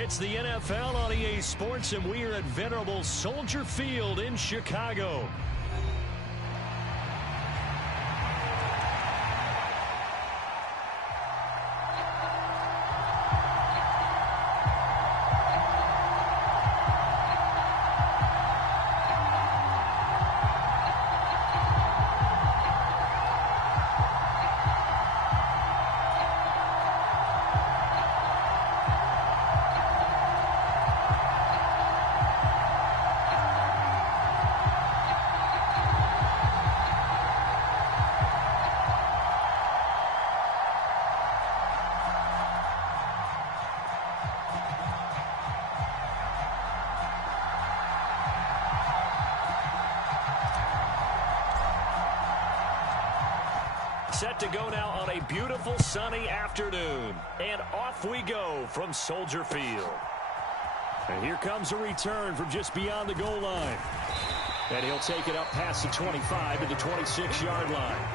It's the NFL on EA Sports, and we are at venerable Soldier Field in Chicago. Set to go now on a beautiful sunny afternoon. And off we go from Soldier Field. And here comes a return from just beyond the goal line. And he'll take it up past the 25 to the 26-yard line.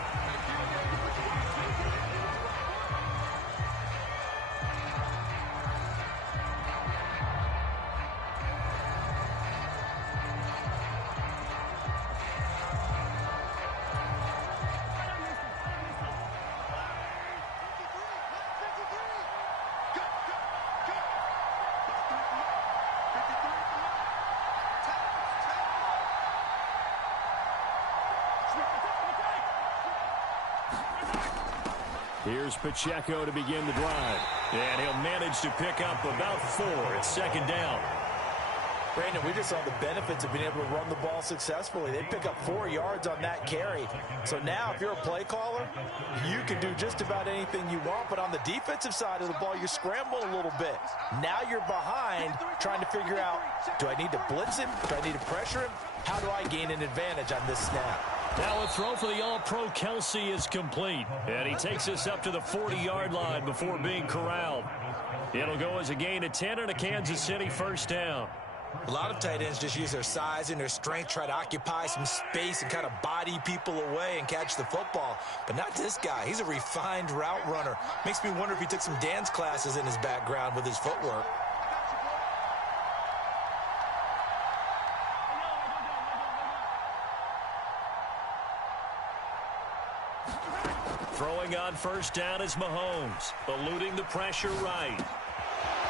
Here's Pacheco to begin the drive. And he'll manage to pick up about 4. It's second down. Brandon, we just saw the benefits of being able to run the ball successfully. They pick up 4 yards on that carry. So now if you're a play caller, you can do just about anything you want. But on the defensive side of the ball, you're scrambling a little bit. Now you're behind trying to figure out, do I need to blitz him? Do I need to pressure him? How do I gain an advantage on this snap? Now a throw for the All-Pro Kelsey is complete. And he takes us up to the 40-yard line before being corralled. It'll go as a gain of 10 and a Kansas City first down. A lot of tight ends just use their size and their strength, try to occupy some space and kind of body people away and catch the football. But not this guy. He's a refined route runner. Makes me wonder if he took some dance classes in his background with his footwork. Throwing on first down is Mahomes, eluding the pressure right.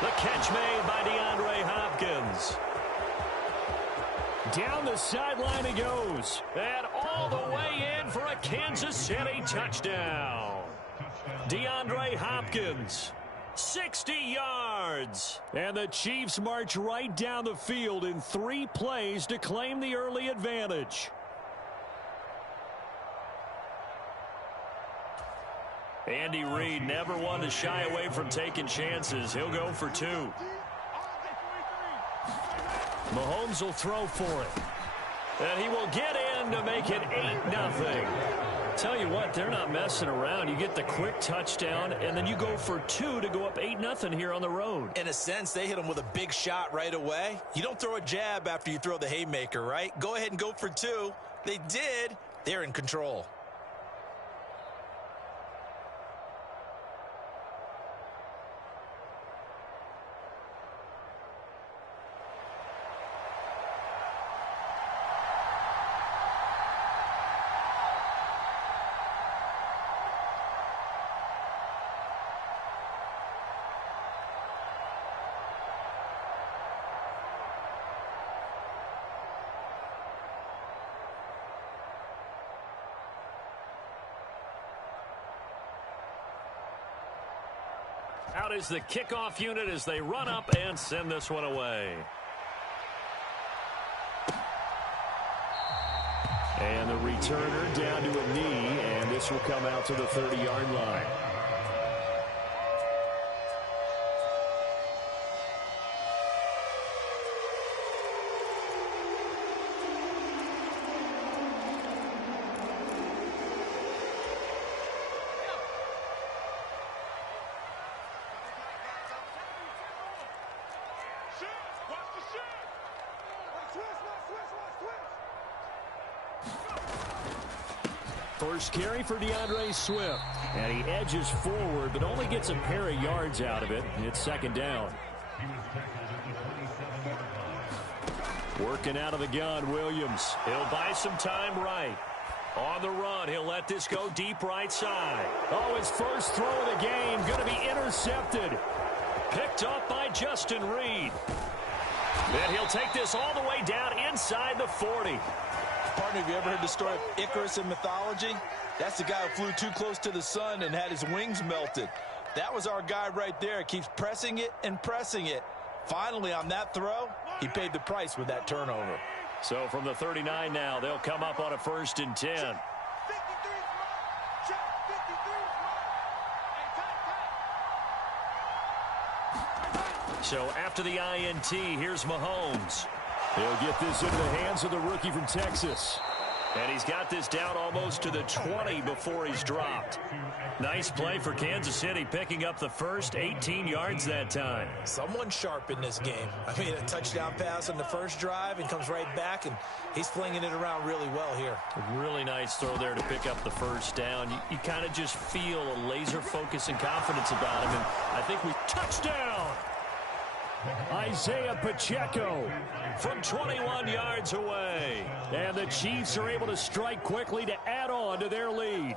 The catch made by DeAndre Hopkins. Down the sideline he goes, and all the way in for a Kansas City touchdown. DeAndre Hopkins, 60 yards. And the Chiefs march right down the field in 3 plays to claim the early advantage. Andy Reid never one to shy away from taking chances. He'll go for 2. Mahomes will throw for it. And he will get in to make it 8-0. Tell you what, they're not messing around. You get the quick touchdown, and then you go for 2 to go up 8-0 here on the road. In a sense, they hit him with a big shot right away. You don't throw a jab after you throw the haymaker, right? Go ahead and go for 2. They did. They're in control. Out is the kickoff unit as they run up and send this one away. And the returner down to a knee, and this will come out to the 30-yard line. First carry for DeAndre Swift. And he edges forward, but only gets a pair of yards out of it. It's second down. Working out of the gun, Williams. He'll buy some time right. On the run, he'll let this go deep right side. Oh, his first throw of the game going to be intercepted. Picked up by Justin Reed. And he'll take this all the way down inside the 40. Partner, have you ever heard the story of Icarus in mythology? That's the guy who flew too close to the sun and had his wings melted. That was our guy right there. Keeps pressing it and pressing it. Finally, on that throw, he paid the price with that turnover. So from the 39 now, they'll come up on a 1st and 10. So after the INT, here's Mahomes. He'll get this into the hands of the rookie from Texas. And he's got this down almost to the 20 before he's dropped. Nice play for Kansas City, picking up the first 18 yards that time. Someone sharp in this game. I mean, a touchdown pass on the first drive and comes right back, and he's flinging it around really well here. A really nice throw there to pick up the first down. You kind of just feel a laser focus and confidence about him, and I think we touchdown. Isaiah Pacheco from 21 yards away. And the Chiefs are able to strike quickly to add on to their lead.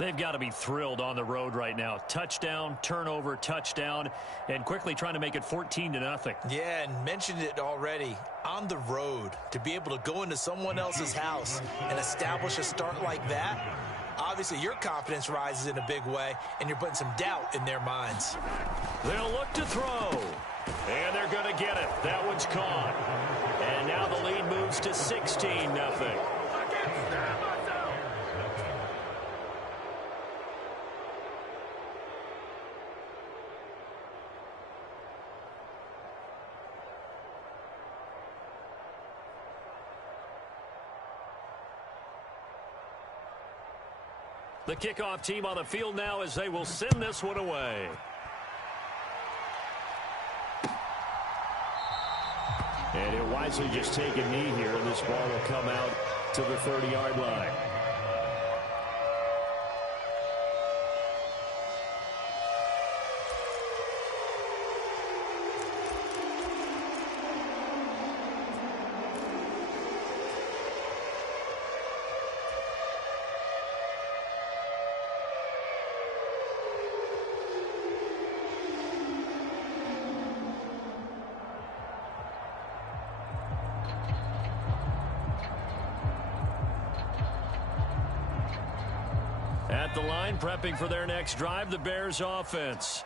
They've got to be thrilled on the road right now. Touchdown, turnover, touchdown, and quickly trying to make it 14-0. Yeah, and mentioned it already. On the road, to be able to go into someone else's house and establish a start like that, obviously your confidence rises in a big way, and you're putting some doubt in their minds. They'll look to throw, and they're going to get it. That one's caught. And now the lead moves to 16-0. The kickoff team on the field now as they will send this one away. And he'll wisely just take a knee here, and this ball will come out to the 30-yard line. At the line, prepping for their next drive, the Bears offense.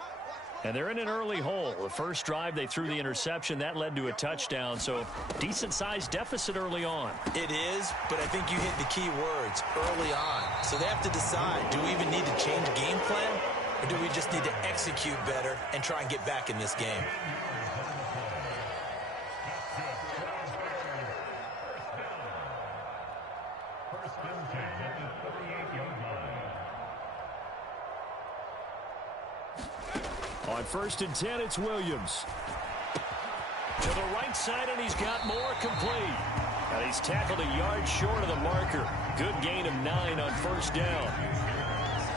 And they're in an early hole. The first drive, they threw the interception. That led to a touchdown, so decent-sized deficit early on. It is, but I think you hit the key words, early on. So they have to decide, do we even need to change game plan, or do we just need to execute better and try and get back in this game? On 1st and 10, it's Williams. To the right side, and he's got more complete. And he's tackled a yard short of the marker. Good gain of 9 on 1st down.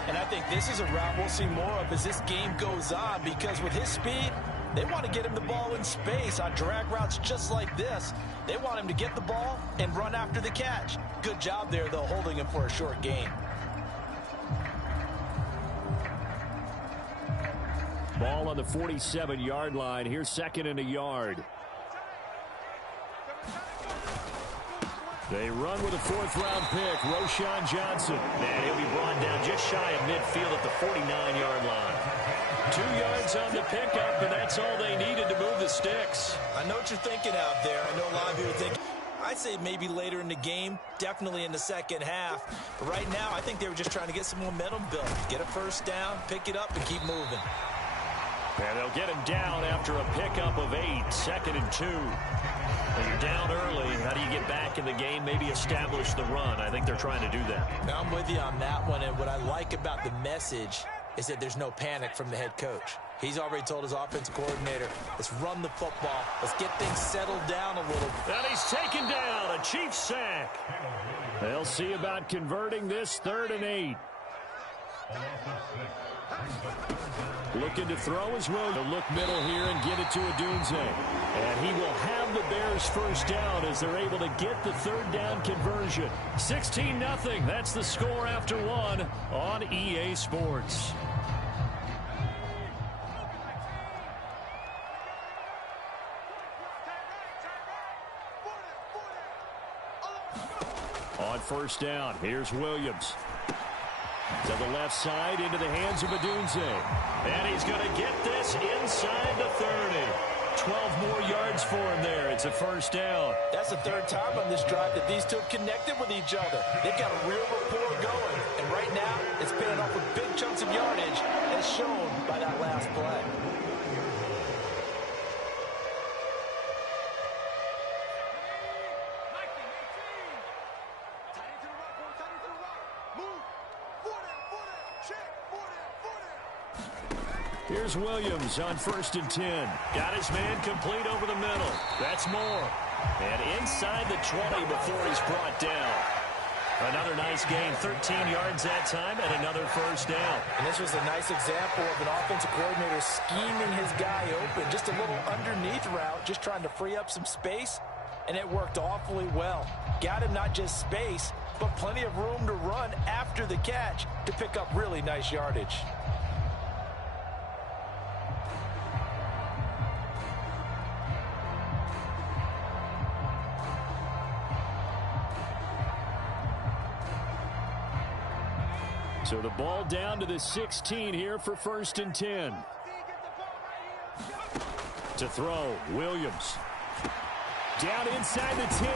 And I think this is a route we'll see more of as this game goes on, because with his speed, they want to get him the ball in space on drag routes just like this. They want him to get the ball and run after the catch. Good job there, though, holding him for a short gain. Ball on the 47-yard line. Here's 2nd and a yard. They run with a 4th-round pick, Roschon Johnson. And he'll be brought down just shy of midfield at the 49-yard line. 2 yards on the pickup, and that's all they needed to move the sticks. I know what you're thinking out there. I know a lot of you are thinking, I'd say maybe later in the game, definitely in the second half. But right now, I think they were just trying to get some momentum built. Get a first down, pick it up, and keep moving. And they'll get him down after a pickup of 8, 2nd and 2. When you're down early, how do you get back in the game, maybe establish the run? I think they're trying to do that. Now, I'm with you on that one, and what I like about the message is that there's no panic from the head coach. He's already told his offensive coordinator, let's run the football. Let's get things settled down a little. And he's taken down, a Chiefs sack. They'll see about converting this 3rd and 8. Looking to throw as well. He'll look middle here and get it to Odunze. And he will have the Bears first down as they're able to get the third down conversion. 16-0. That's the score after one on EA Sports. On first down, here's Williams. To the left side, into the hands of Odunze. And he's going to get this inside the 30. 12 more yards for him there. It's a first down. That's the third time on this drive that these two have connected with each other. They've got a real rapport going. And right now, it's paying off with big chunks of yardage, as shown by that last play. Here's Williams on 1st and 10. Got his man complete over the middle. That's Moore. And inside the 20 before he's brought down. Another nice gain, 13 yards that time, and another first down. And this was a nice example of an offensive coordinator scheming his guy open. Just a little underneath route, just trying to free up some space, and it worked awfully well. Got him not just space, but plenty of room to run after the catch to pick up really nice yardage. So the ball down to the 16 here for 1st and 10. To throw, Williams. Down inside the 10.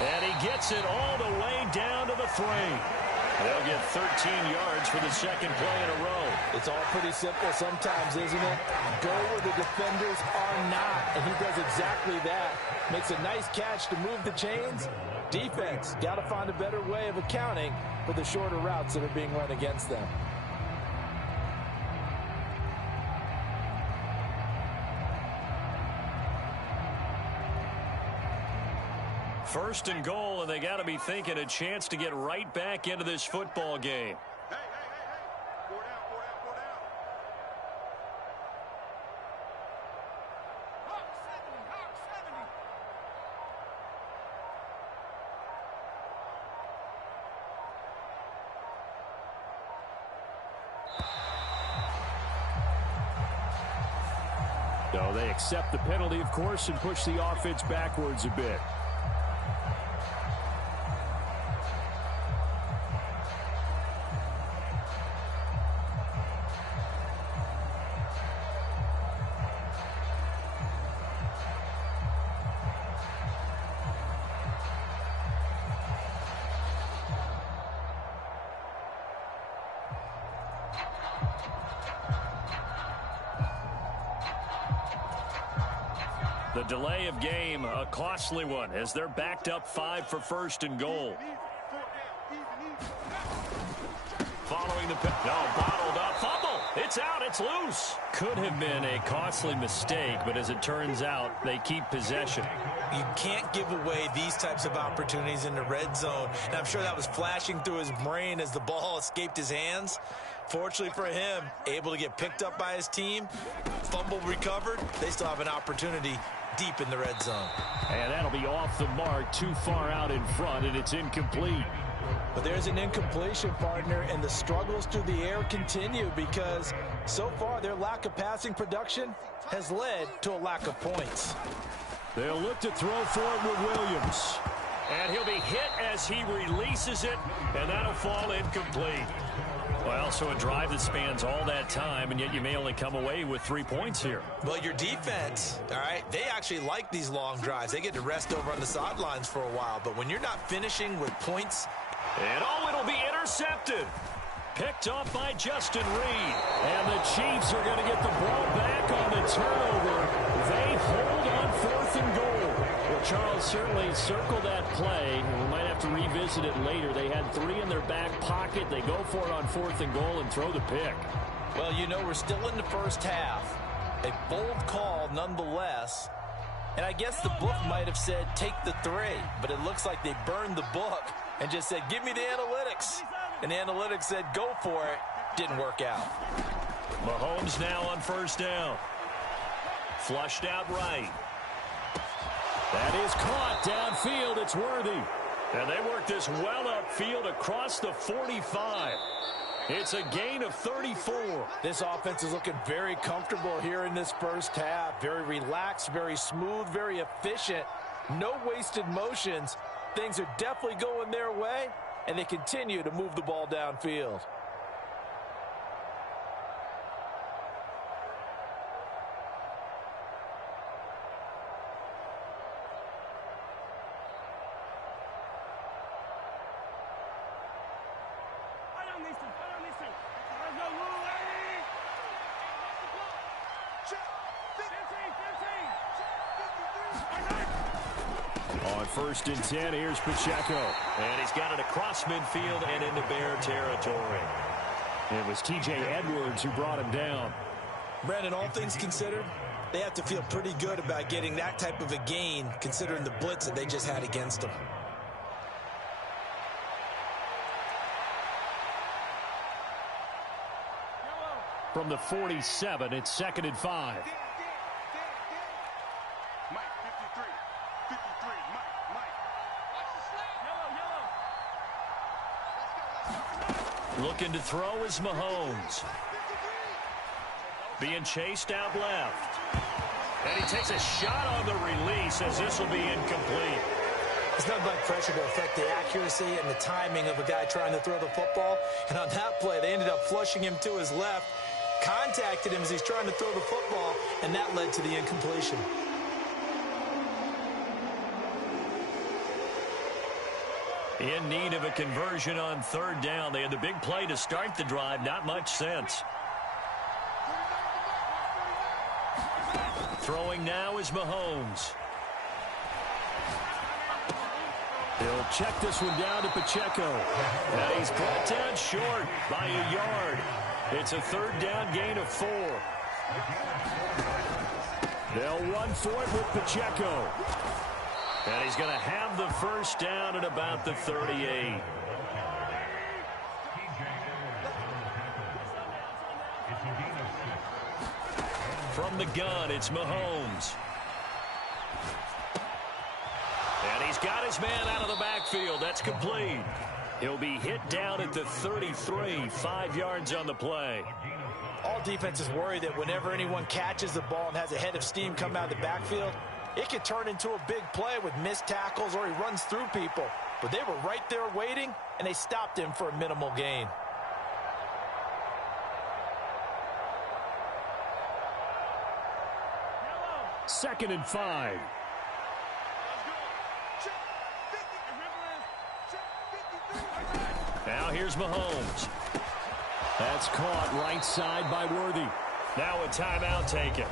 And he gets it all the way down to the 3. They'll get 13 yards for the second play in a row. It's all pretty simple sometimes, isn't it? Go where the defenders are not, and he does exactly that. Makes a nice catch to move the chains. Defense, got to find a better way of accounting for the shorter routes that are being run against them. First and goal, and they got to be thinking a chance to get right back into this football game. Hey. 4 down. Hawk 70. So they accept the penalty, of course, and push the offense backwards a bit. The delay of game, a costly one, as they're backed up 5 for 1st and goal. Following the pick. No, bottled up. Fumble. It's out. It's loose. Could have been a costly mistake, but as it turns out, they keep possession. You can't give away these types of opportunities in the red zone. And I'm sure that was flashing through his brain as the ball escaped his hands. Fortunately for him, able to get picked up by his team, fumble recovered. They still have an opportunity deep in the red zone. And that'll be off the mark, too far out in front, and it's incomplete. But there's an incompletion, partner, and the struggles through the air continue because so far their lack of passing production has led to a lack of points. They'll look to throw for it with Williams. And he'll be hit as he releases it, and that'll fall incomplete. Well, so a drive that spans all that time, and yet you may only come away with 3 points here. Well, your defense, all right, they actually like these long drives. They get to rest over on the sidelines for a while. But when you're not finishing with points. And it'll be intercepted. Picked off by Justin Reed. And the Chiefs are going to get the ball back on the turnover. They hold on 4th and goal. Well, Charles, certainly circle that play. We might have to revisit it later. They had 3 in their back pocket. They go for it on 4th and goal and throw the pick. Well, you know, we're still in the first half. A bold call nonetheless. And I guess the book might have said take the 3. But it looks like they burned the book and just said, give me the analytics. and the analytics said go for it. Didn't work out. Mahomes now on first down. Flushed out right. That is caught downfield. It's Worthy. And they work this well upfield across the 45. It's a gain of 34. This offense is looking very comfortable here in this first half. Very relaxed, very smooth, very efficient. No wasted motions. Things are definitely going their way, and they continue to move the ball downfield. On first and 10, here's Pacheco. And he's got it across midfield and into Bear territory. It was T.J. Edwards who brought him down. Brandon, all things considered, they have to feel pretty good about getting that type of a gain, considering the blitz that they just had against them. From the 47, it's 2nd and 5. Mike, 53. 53. Mike. Looking to throw is Mahomes. Being chased out left. And he takes a shot on the release as this will be incomplete. It's nothing like pressure to affect the accuracy and the timing of a guy trying to throw the football. And on that play, they ended up flushing him to his left, contacted him as he's trying to throw the football, and that led to the incompletion. In need of a conversion on third down. They had the big play to start the drive. Not much sense. Throwing now is Mahomes. He'll check this one down to Pacheco. And he's brought down short by a yard. It's a third down gain of 4. They'll run for it with Pacheco. And he's going to have the first down at about the 38. From the gun, it's Mahomes. And he's got his man out of the backfield. That's complete. He'll be hit down at the 33, 5 yards on the play. All defenses worry that whenever anyone catches the ball and has a head of steam come out of the backfield, it could turn into a big play with missed tackles or he runs through people. But they were right there waiting, and they stopped him for a minimal gain. Second and 5. Now here's Mahomes. That's caught right side by Worthy. Now a timeout taken.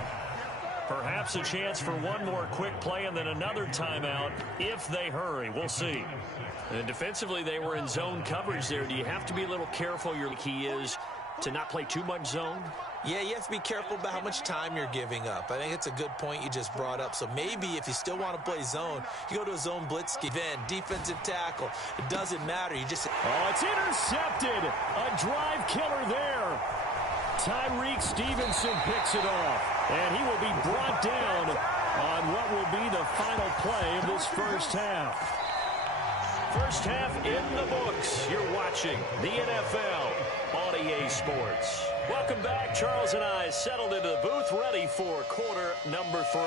Perhaps a chance for one more quick play and then another timeout if they hurry. We'll see. And defensively, they were in zone coverage there. Do you have to be a little careful? Your key is to not play too much zone? Yeah, you have to be careful about how much time you're giving up. I think it's a good point you just brought up. So maybe if you still want to play zone, you go to a zone blitz event, defensive tackle. It doesn't matter. You just... Oh, it's intercepted. A drive killer there. Tyreek Stevenson picks it off. And he will be brought down on what will be the final play of this first half. First half in the books. You're watching the NFL on EA Sports. Welcome back. Charles and I settled into the booth, ready for quarter number 3.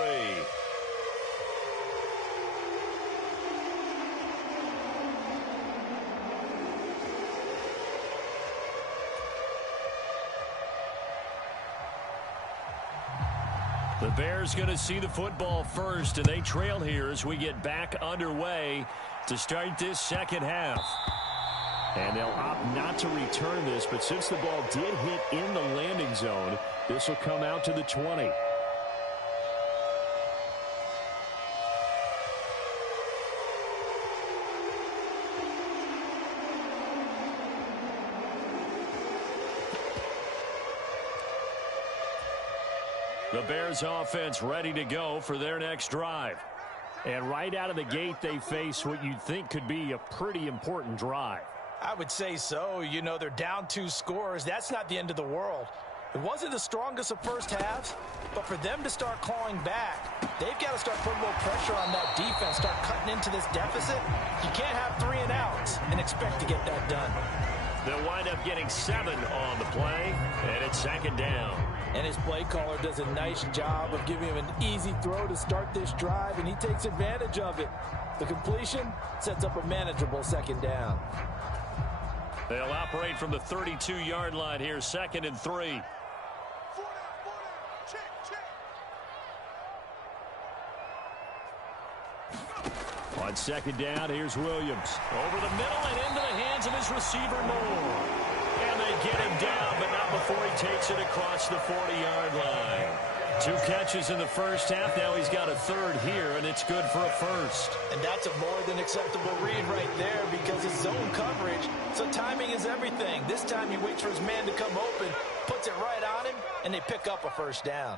The Bears going to see the football first, and they trail here as we get back underway to start this second half. And they'll opt not to return this, but since the ball did hit in the landing zone, this will come out to the 20. The Bears offense ready to go for their next drive. And right out of the gate, they face what you'd think could be a pretty important drive. I would say so. You know, they're down 2 scores. That's not the end of the world. It wasn't the strongest of first halves, but for them to start clawing back, they've got to start putting a little pressure on that defense, start cutting into this deficit. You can't have 3 and outs and expect to get that done. They'll wind up getting 7 on the play, and it's 2nd down. And his play caller does a nice job of giving him an easy throw to start this drive, and he takes advantage of it. The completion sets up a manageable 2nd down. They'll operate from the 32-yard line here, 2nd and 3. On 2nd down, here's Williams. Over the middle and into the hands of his receiver, Moore. And they get him down, but not before he takes it across the 40-yard line. 2 catches in the first half. Now he's got a 3rd here, and it's good for a 1st. And that's a more than acceptable read right there because it's zone coverage, so timing is everything. This time he waits for his man to come open, puts it right on him, and they pick up a 1st down.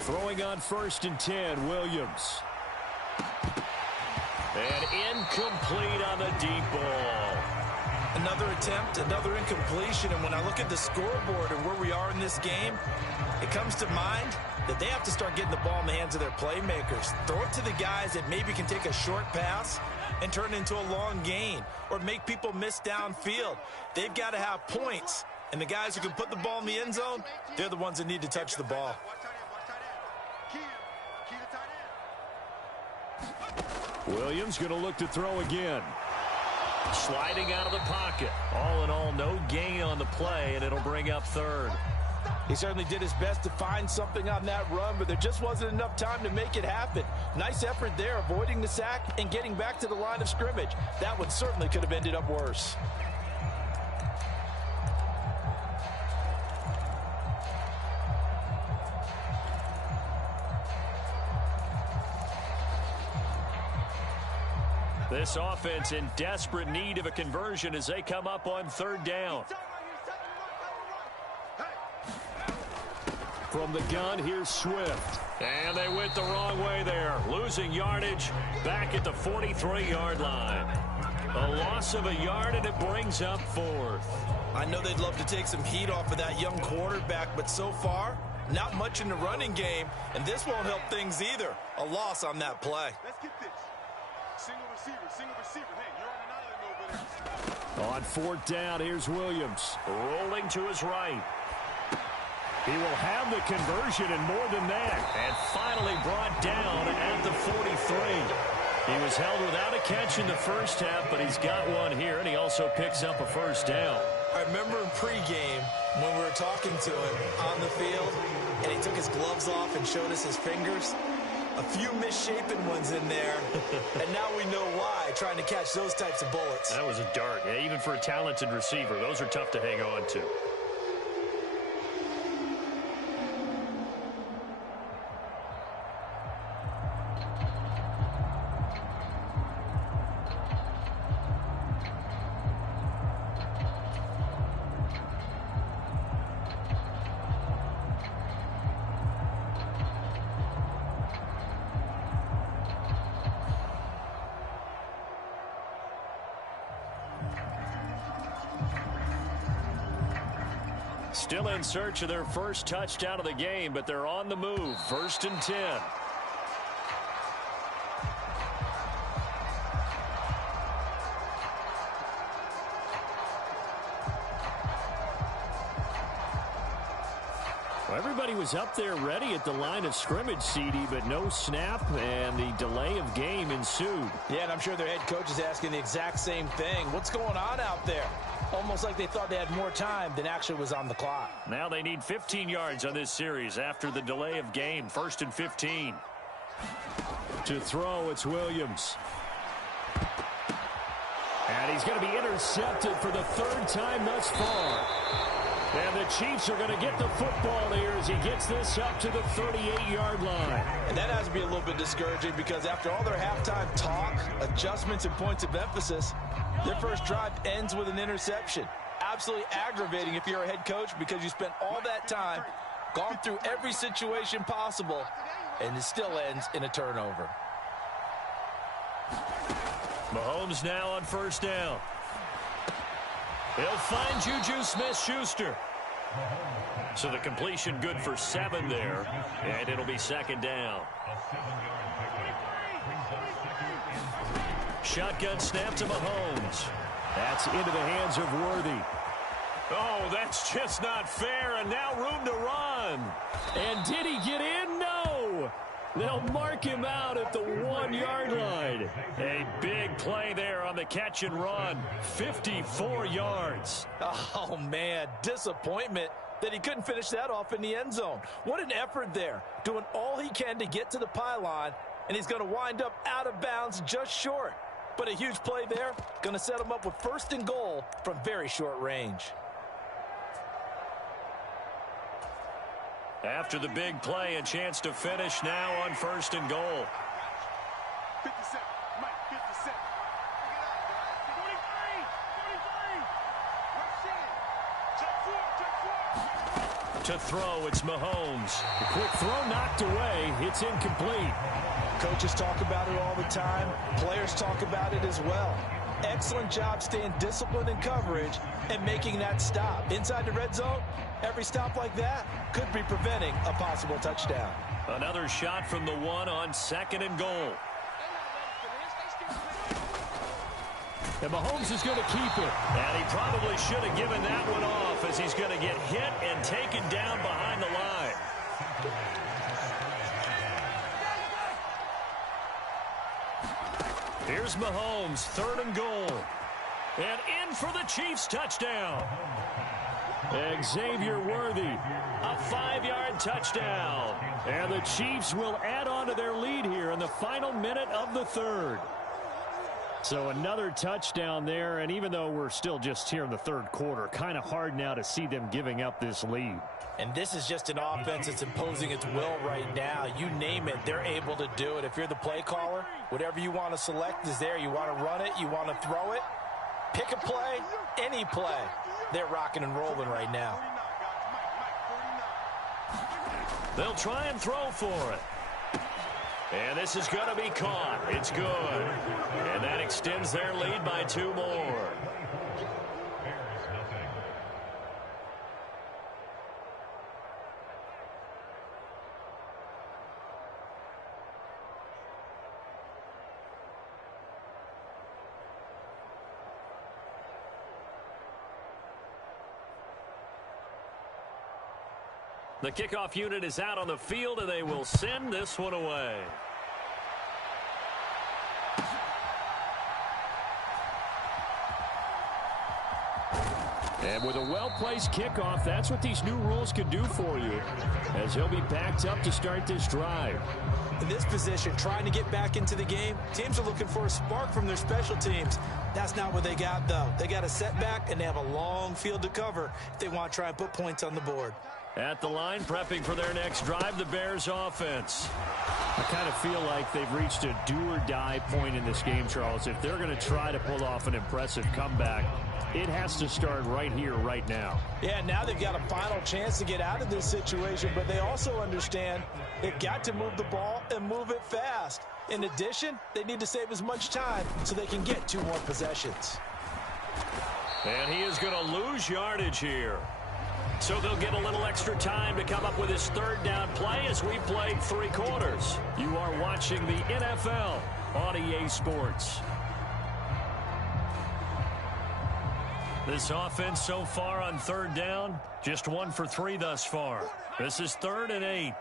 Throwing on 1st and 10, Williams. And incomplete on the deep ball. Another attempt, another incompletion, and when I look at the scoreboard and where we are in this game, it comes to mind that they have to start getting the ball in the hands of their playmakers. Throw it to the guys that maybe can take a short pass and turn it into a long gain or make people miss downfield. They've got to have points, and the guys who can put the ball in the end zone, they're the ones that need to touch the ball. Williams going to look to throw again. Sliding out of the pocket. All in all, no gain on the play, and it'll bring up 3rd. He certainly did his best to find something on that run, but there just wasn't enough time to make it happen. Nice effort there, avoiding the sack and getting back to the line of scrimmage. That one certainly could have ended up worse. This offense in desperate need of a conversion as they come up on 3rd down. From the gun, here's Swift. And they went the wrong way there, losing yardage back at the 43-yard line. A loss of a yard, and it brings up 4th. I know they'd love to take some heat off of that young quarterback, but so far, not much in the running game, and this won't help things either. A loss on that play. Let's get this. Single receiver. Hey, you're on an island over there. On 4th down, here's Williams. Rolling to his right. He will have the conversion and more than that. And finally brought down at the 43. He was held without a catch in the first half, but he's got one here, and he also picks up a 1st down. I remember in pregame when we were talking to him on the field, and he took his gloves off and showed us his fingers. A few misshapen ones in there, and now we know why, trying to catch those types of bullets. That was a dart. Yeah, even for a talented receiver, those are tough to hang on to. Still in search of their first touchdown of the game, but they're on the move. 1st and 10. Well, everybody was up there ready at the line of scrimmage, CD, but no snap, and the delay of game ensued. Yeah, and I'm sure their head coach is asking the exact same thing. What's going on out there? Almost like they thought they had more time than actually was on the clock. Now they need 15 yards on this series after the delay of game. 1st and 15. To throw, it's Williams. And he's going to be intercepted for the 3rd time thus far. And the Chiefs are going to get the football here as he gets this up to the 38-yard line. And that has to be a little bit discouraging because after all their halftime talk, adjustments, and points of emphasis, their first drive ends with an interception. absolutely aggravating if you're a head coach because you spent all that time, gone through every situation possible, and it still ends in a turnover. Mahomes now on first down. He'll find Juju Smith-Schuster. So the completion good for 7 there, and it'll be second down. Shotgun snap to Mahomes. That's into the hands of Worthy. Oh, that's just not fair, and now room to run. And did he get in? No. They'll mark him out at the 1-yard line. A big play there on the catch and run. 54 yards. Oh, man, disappointment that he couldn't finish that off in the end zone. What an effort there, doing all he can to get to the pylon, and he's going to wind up out of bounds just short. But a huge play there, going to set him up with first and goal from very short range. After the big play, a chance to finish now on first and goal. 57, Mike, 57. 43, 43. To throw, it's Mahomes. The quick throw knocked away. It's incomplete. Coaches talk about it all the time. Players talk about it as well. Excellent job staying disciplined in coverage and making that stop. Inside the red zone, every stop like that could be preventing a possible touchdown. Another shot from the 1 on second and goal. And Mahomes is going to keep it. And he probably should have given that one off as he's going to get hit and taken down behind the line. Here's Mahomes, third and goal. And in for the Chiefs touchdown. Xavier Worthy, a 5-yard touchdown. And the Chiefs will add on to their lead here in the final minute of the third. So another touchdown there, and even though we're still just here in the third quarter, kind of hard now to see them giving up this lead. And this is just an offense that's imposing its will right now. You name it, they're able to do it. If you're the play caller, whatever you want to select is there. You want to run it, you want to throw it, pick a play, any play. They're rocking and rolling right now. They'll try and throw for it. And this is going to be caught. It's good. And that extends their lead by 2 more. The kickoff unit is out on the field, and they will send this one away. And with a well-placed kickoff, that's what these new rules can do for you, as he'll be backed up to start this drive. In this position, trying to get back into the game, teams are looking for a spark from their special teams. That's not what they got, though. They got a setback, and they have a long field to cover if they want to try and put points on the board. At the line, prepping for their next drive, the Bears offense. I kind of feel like they've reached a do-or-die point in this game, Charles. If they're going to try to pull off an impressive comeback, it has to start right here, right now. Yeah, now they've got a final chance to get out of this situation, but they also understand they've got to move the ball and move it fast. In addition, they need to save as much time so they can get 2 more possessions. And he is going to lose yardage here. So they'll get a little extra time to come up with his third down play as we played 3 quarters. You are watching the NFL on EA Sports. This offense so far on third down, just 1 for 3 thus far. This is 3rd and 8.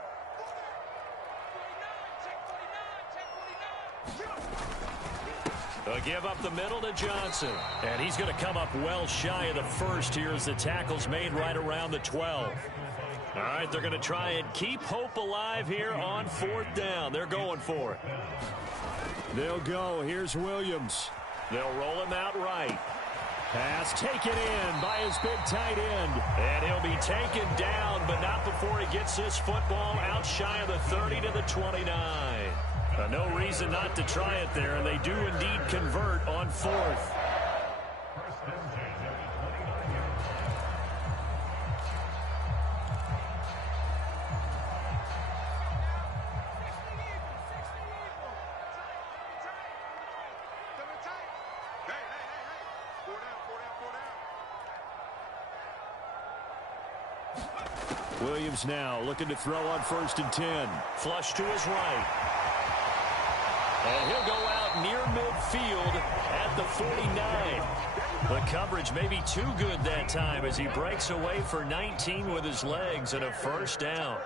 A give up the middle to Johnson. And he's going to come up well shy of the first here as the tackle's made right around the 12. All right, they're going to try and keep hope alive here on 4th down. They're going for it. They'll go. Here's Williams. They'll roll him out right. Pass taken in by his big tight end. And he'll be taken down, but not before he gets this football out shy of the 30 to the 29. No reason not to try it there, and they do indeed convert on 4th. Williams now looking to throw on 1st and 10. Flush to his right. And he'll go out near midfield at the 49. The coverage may be too good that time as he breaks away for 19 with his legs and a 1st down.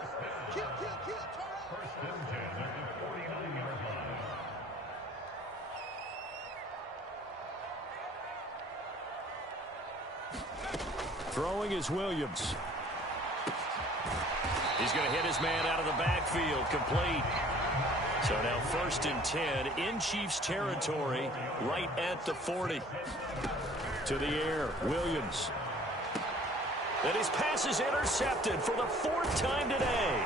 Throwing is Williams. He's going to hit his man out of the backfield, complete. So now 1st and 10 in Chiefs territory, right at the 40. To the air, Williams. And his pass is intercepted for the 4th time today.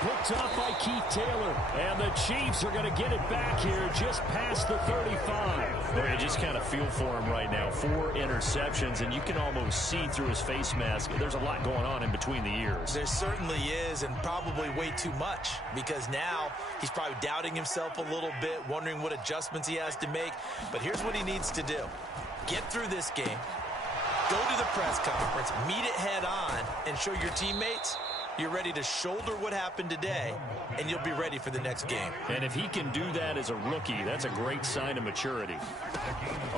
Picked off by Keith Taylor. And the Chiefs are going to get it back here just past the 35. Boy, you just kind of feel for him right now. 4 interceptions, and you can almost see through his face mask. There's a lot going on in between the ears. There certainly is, and probably way too much, because now he's probably doubting himself a little bit, wondering what adjustments he has to make. But here's what he needs to do. Get through this game, go to the press conference, meet it head on, and show your teammates you're ready to shoulder what happened today, and you'll be ready for the next game. And if he can do that as a rookie, that's a great sign of maturity.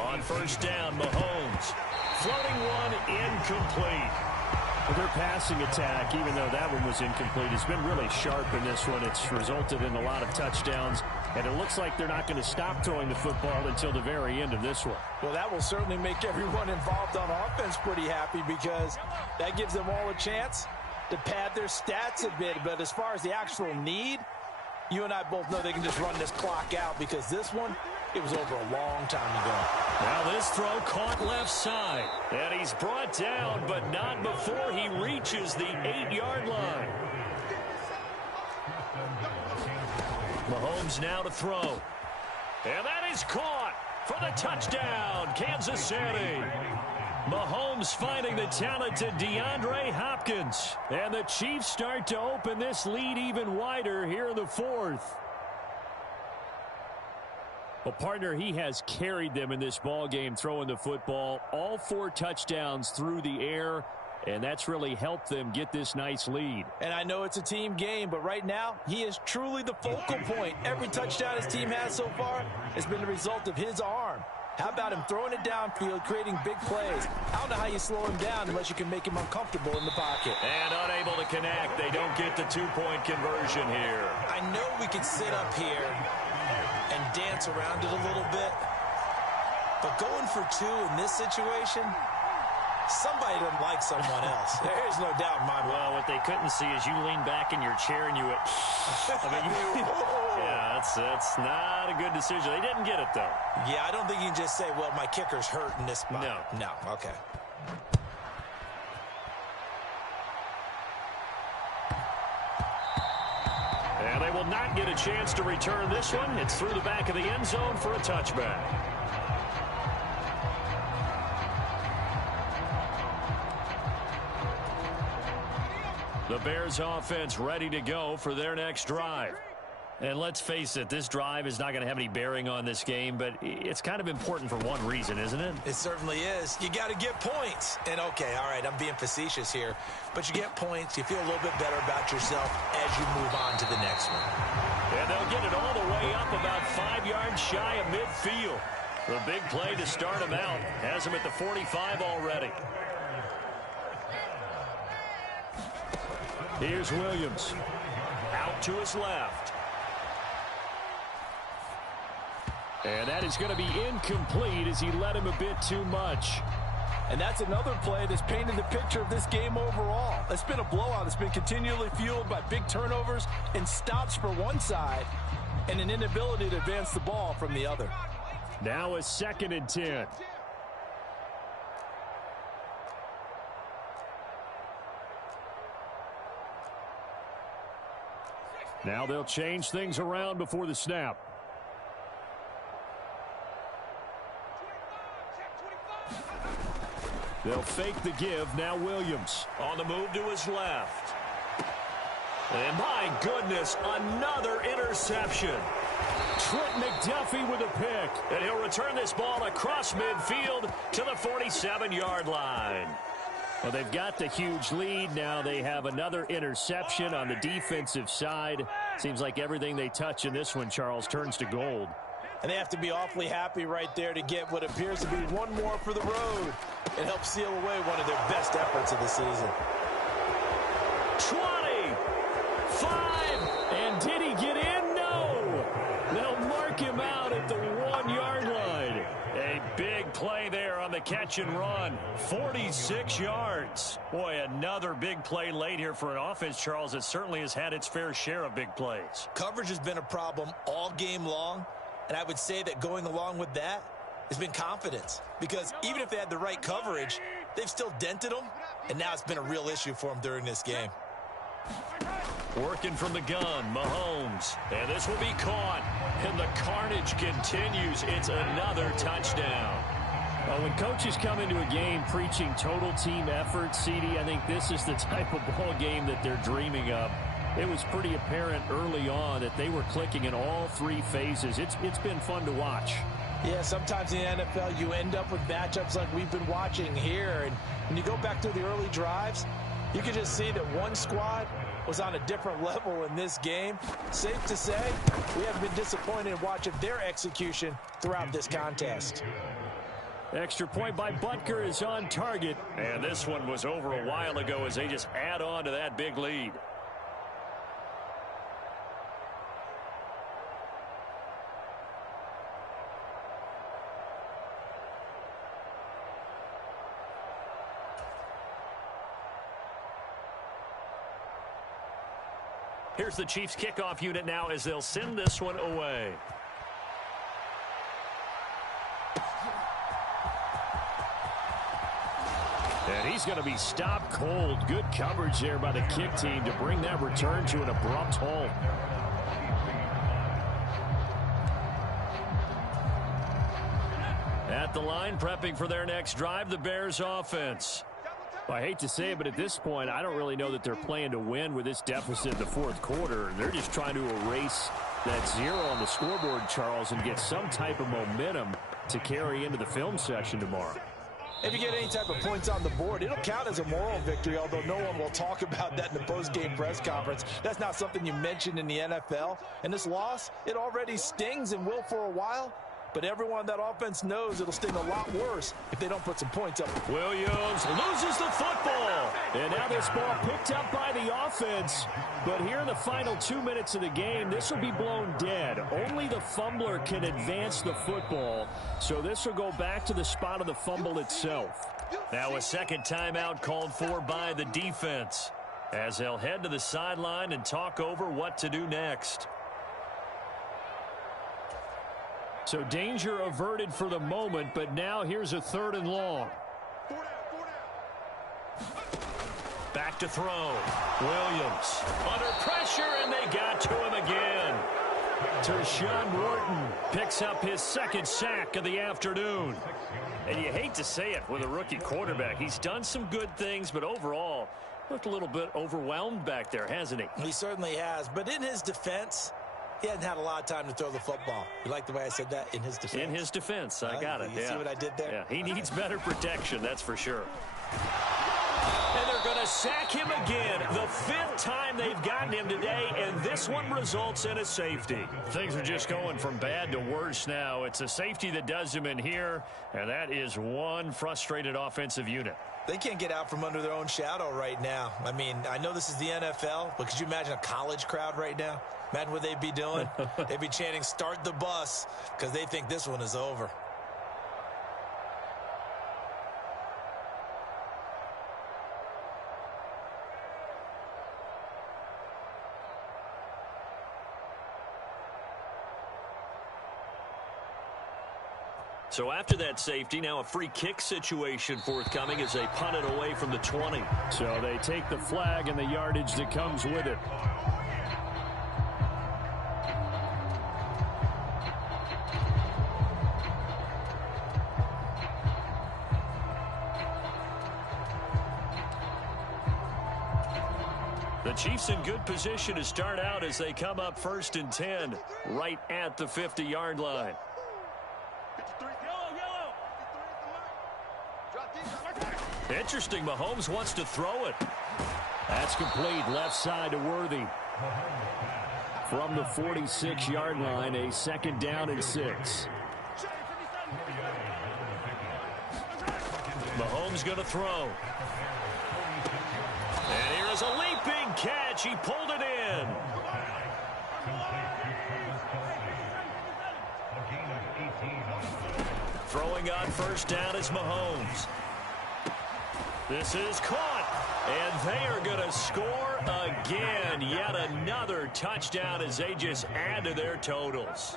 On 1st down, Mahomes. Floating one, incomplete. Their passing attack, even though that one was incomplete, has been really sharp in this one. It's resulted in a lot of touchdowns, and it looks like they're not going to stop throwing the football until the very end of this one. Well, that will certainly make everyone involved on offense pretty happy, because that gives them all a chance to pad their stats a bit. But as far as the actual need, you and I both know they can just run this clock out, because this one, it was over a long time ago. Now this throw caught left side. And he's brought down, but not before he reaches the 8-yard line. Mahomes now to throw. And that is caught for the touchdown, Kansas City. Mahomes finding the talented DeAndre Hopkins. And the Chiefs start to open this lead even wider here in the 4th. Well, partner, he has carried them in this ball game throwing the football. All 4 touchdowns through the air, and that's really helped them get this nice lead. And I know it's a team game, but right now, he is truly the focal point. Every touchdown his team has so far has been the result of his arm. How about him throwing it downfield, creating big plays? I don't know how you slow him down unless you can make him uncomfortable in the pocket. And unable to connect. They don't get the 2-point conversion here. I know we could sit up here and dance around it a little bit, but going for 2 in this situation, somebody doesn't like someone else. There's no doubt in my mind. Well, what they couldn't see is you lean back in your chair and you went, yeah, that's not a good decision. They didn't get it, though. Yeah, I don't think you can just say, well, my kicker's hurt in this spot. No, okay. And they will not get a chance to return this one. It's through the back of the end zone for a touchback. The Bears offense ready to go for their next drive. And let's face it, this drive is not going to have any bearing on this game, but it's kind of important for one reason, isn't it? It certainly is. You got to get points. And, okay, all right, I'm being facetious here, but you get points, you feel a little bit better about yourself as you move on to the next one. And they'll get it all the way up about 5 yards shy of midfield. The big play to start them out has them at the 45 already. Here's Williams. Out to his left. And that is going to be incomplete as he led him a bit too much. And that's another play that's painted the picture of this game overall. It's been a blowout. It's been continually fueled by big turnovers and stops for one side and an inability to advance the ball from the other. Now a 2nd and 10. Now they'll change things around before the snap. They'll fake the give. Now Williams on the move to his left. And my goodness, another interception. Trent McDuffie with a pick. And he'll return this ball across midfield to the 47-yard line. Well, they've got the huge lead. Now they have another interception on the defensive side. Seems like everything they touch in this one, Charles, turns to gold. And they have to be awfully happy right there to get what appears to be one more for the road. It helps seal away one of their best efforts of the season. 20, 5, and did he get in? No. They'll mark him out at the 1-yard line. A big play there on the catch and run. 46 yards. Boy, another big play late here for an offense, Charles, that certainly has had its fair share of big plays. Coverage has been a problem all game long. And I would say that going along with that has been confidence. Because even if they had the right coverage, they've still dented them. And now it's been a real issue for them during this game. Working from the gun, Mahomes. And this will be caught. And the carnage continues. It's another touchdown. When coaches come into a game preaching total team effort, CD, I think this is the type of ball game that they're dreaming of. It was pretty apparent early on that they were clicking in all three phases. It's been fun to watch. Yeah, sometimes in the NFL you end up with matchups like we've been watching here. And when you go back through the early drives, you can just see that one squad was on a different level in this game. Safe to say, we haven't been disappointed in watching their execution throughout this contest. Extra point by Butker is on target. And this one was over a while ago as they just add on to that big lead. Here's the Chiefs kickoff unit now as they'll send this one away. And he's going to be stopped cold. Good coverage there by the kick team to bring that return to an abrupt halt. At the line, prepping for their next drive, the Bears offense. I hate to say it, but at this point, I don't really know that they're playing to win with this deficit in the fourth quarter. They're just trying to erase that 0 on the scoreboard, Charles, and get some type of momentum to carry into the film session tomorrow. If you get any type of points on the board, it'll count as a moral victory, although no one will talk about that in the post-game press conference. That's not something you mentioned in the NFL. And this loss, it already stings and will for a while. But everyone on that offense knows it'll sting a lot worse if they don't put some points up. Williams loses the football. And now this ball picked up by the offense. But here in the final 2 minutes of the game, this will be blown dead. Only the fumbler can advance the football. So this will go back to the spot of the fumble itself. Now a second timeout called for by the defense, as they'll head to the sideline and talk over what to do next. So danger averted for the moment, but now here's a 3rd and long. Back to throw. Williams under pressure, and they got to him again. Tershawn Wharton picks up his 2nd sack of the afternoon. And you hate to say it with a rookie quarterback. He's done some good things, but overall looked a little bit overwhelmed back there, hasn't he? He certainly has, but in his defense, he hasn't had a lot of time to throw the football. You like the way I said that? In his defense. In his defense. I got it. You see what I did there? Yeah, he needs better protection, that's for sure. And they're going to sack him again. The 5th time they've gotten him today, and this one results in a safety. Things are just going from bad to worse now. It's a safety that does him in here, and that is one frustrated offensive unit. They can't get out from under their own shadow right now. I mean, I know this is the NFL, but could you imagine a college crowd right now? Imagine what they'd be doing. They'd be chanting, "Start the bus," because they think this one is over. So after that safety, now a free kick situation forthcoming as they punt it away from the 20. So they take the flag and the yardage that comes with it. The Chiefs in good position to start out as they come up 1st and 10 right at the 50-yard line. Interesting. Mahomes wants to throw it. That's complete. Left side to Worthy. From the 46-yard line, a 2nd down and 6. Mahomes going to throw. And here is a leaping catch. He pulled it in. Throwing on 1st down is Mahomes. This is caught. And they are going to score again. Yet another touchdown as they just add to their totals.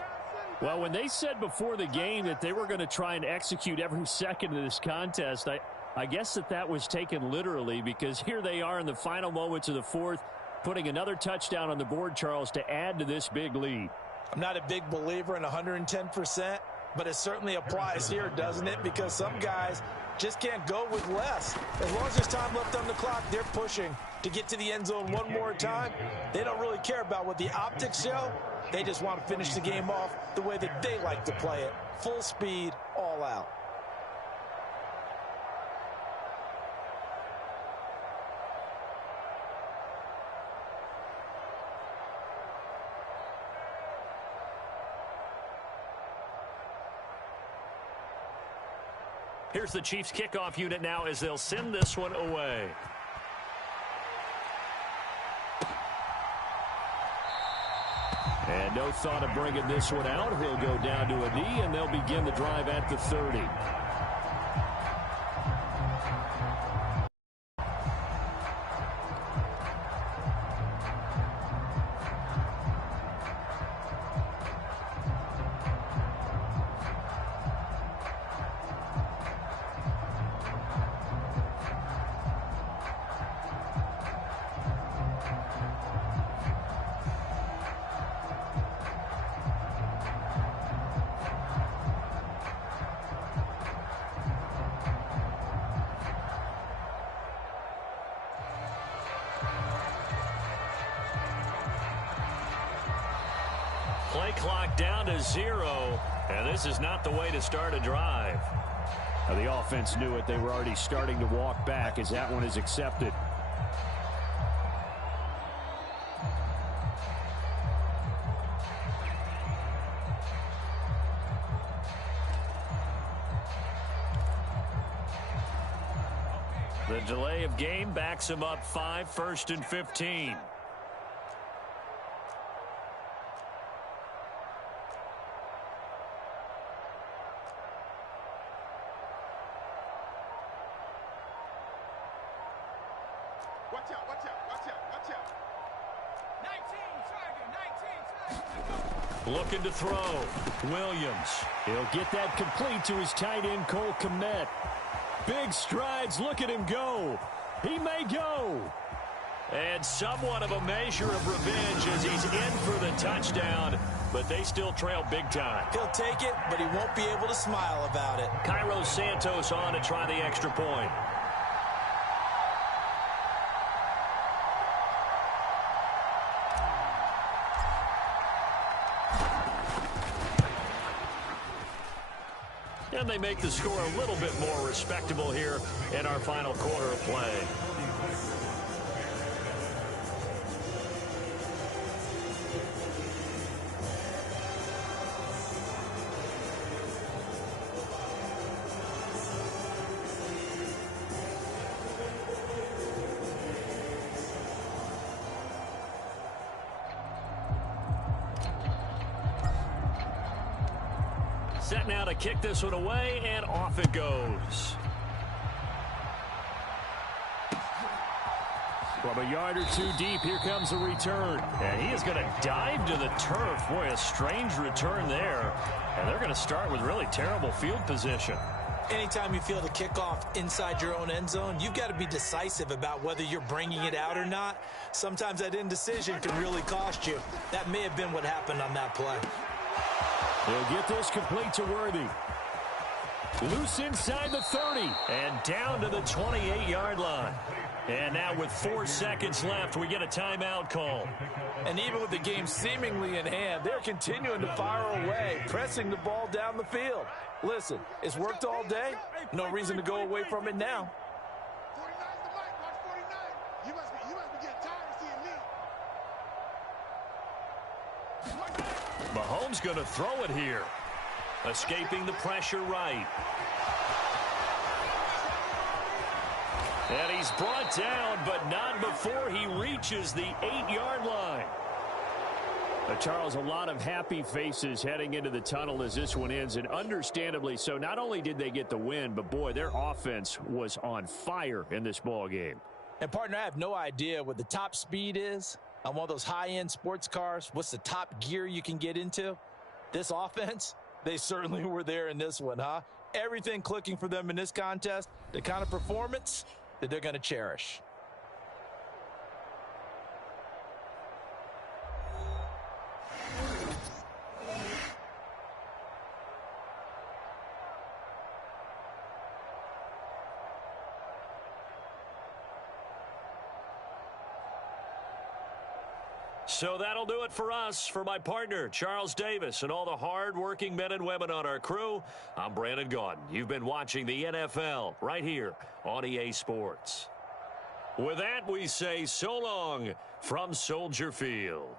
Well, when they said before the game that they were going to try and execute every second of this contest, I guess that was taken literally, because here they are in the final moments of the 4th, putting another touchdown on the board, Charles, to add to this big lead. I'm not a big believer in 110%, but it certainly applies here, doesn't it? Because some guys just can't go with less. As long as there's time left on the clock, they're pushing to get to the end zone one more time. They don't really care about what the optics show. They just want to finish the game off the way that they like to play it. Full speed, all out. Here's the Chiefs kickoff unit now as they'll send this one away. And no thought of bringing this one out. He'll go down to a knee, and they'll begin the drive at the 30. Play clock down to 0, and this is not the way to start a drive. Now, the offense knew it. They were already starting to walk back as that one is accepted. The delay of game backs him up 5, 1st and 15. Looking to throw. Williams. He'll get that complete to his tight end, Cole Kmet. Big strides. Look at him go. He may go. And somewhat of a measure of revenge as he's in for the touchdown. But they still trail big time. He'll take it, but he won't be able to smile about it. Cairo Santos on to try the extra point. And they make the score a little bit more respectable here in our final quarter of play. Set now to kick this one away, and off it goes. From a yard or two deep, here comes a return. And he is going to dive to the turf. Boy, a strange return there. And they're going to start with really terrible field position. Anytime you feel the kickoff inside your own end zone, you've got to be decisive about whether you're bringing it out or not. Sometimes that indecision can really cost you. That may have been what happened on that play. He'll get this complete to Worthy. Loose inside the 30 and down to the 28-yard line. And now with 4 seconds left, we get a timeout call. And even with the game seemingly in hand, they're continuing to fire away, pressing the ball down the field. Listen, it's worked all day. No reason to go away from it now. Mahomes going to throw it here. Escaping the pressure right. And he's brought down, but not before he reaches the 8-yard line. Charles, a lot of happy faces heading into the tunnel as this one ends, and understandably so. Not only did they get the win, but, boy, their offense was on fire in this ball game. And, partner, I have no idea what the top speed is on one of those high-end sports cars. What's the top gear you can get into? This offense, they certainly were there in this one, huh? Everything clicking for them in this contest, the kind of performance that they're going to cherish. So that'll do it for us. For my partner, Charles Davis, and all the hard-working men and women on our crew, I'm Brandon Gaudin. You've been watching the NFL right here on EA Sports. With that, we say so long from Soldier Field.